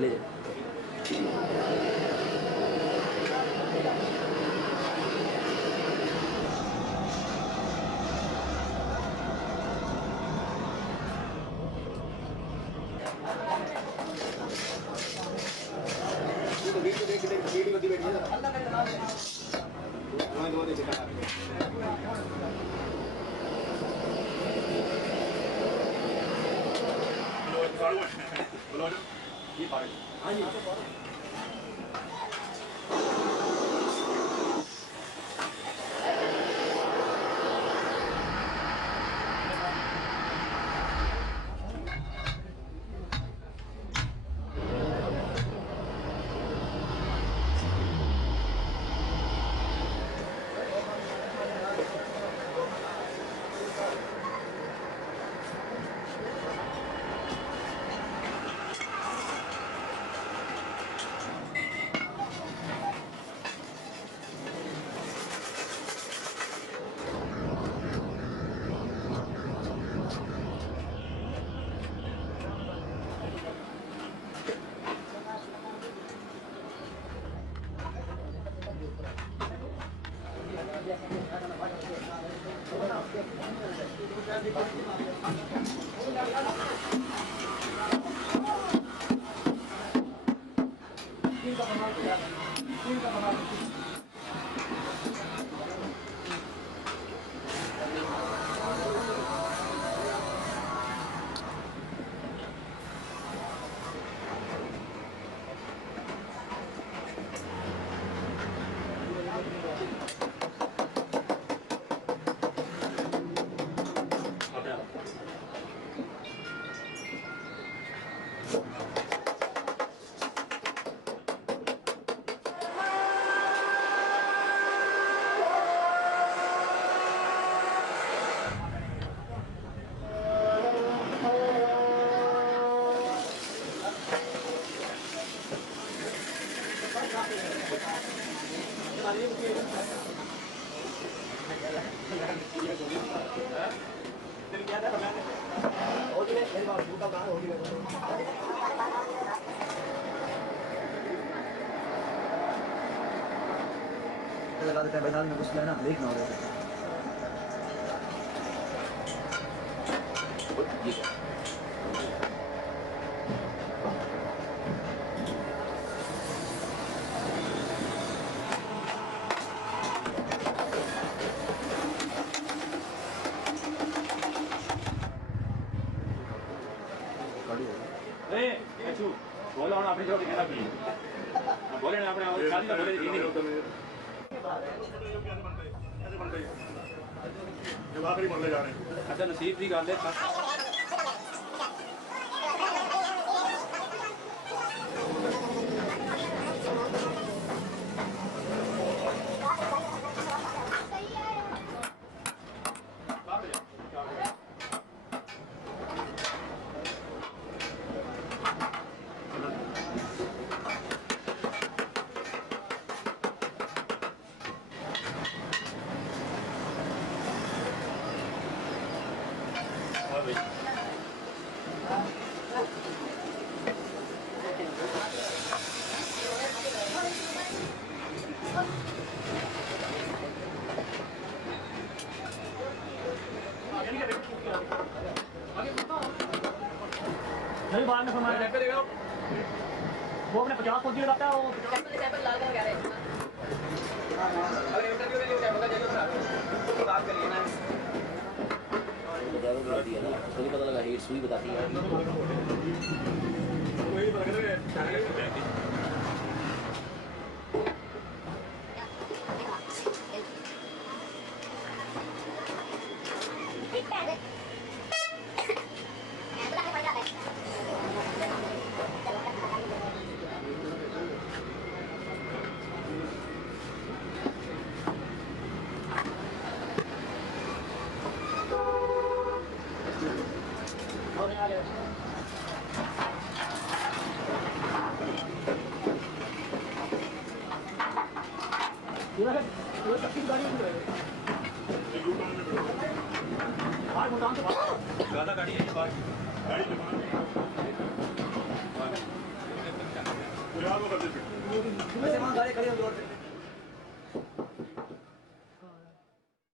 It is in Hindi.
ले जाए। लगा देते हैं भाई, में कुछ लेना लेक ना हो जाए। बोलो हम अपनी जगह कहना चाहिए, बोले ना अपने शादी का बोले नहीं जब आखिरी मरले जा रहे हैं। अच्छा नसीब की गल है नहीं बाहर में फरमाया वो अपने 50 फौजी लगाता है वो लाल कर रहे हैं। अगर इंटरव्यू में बात करिए ना बताती है ना, उसको नहीं पता लगा हेट सुई बताती है। ज्यादा गाड़ी है वैसे वहाँ गाड़ी खड़ी होगी रोड पे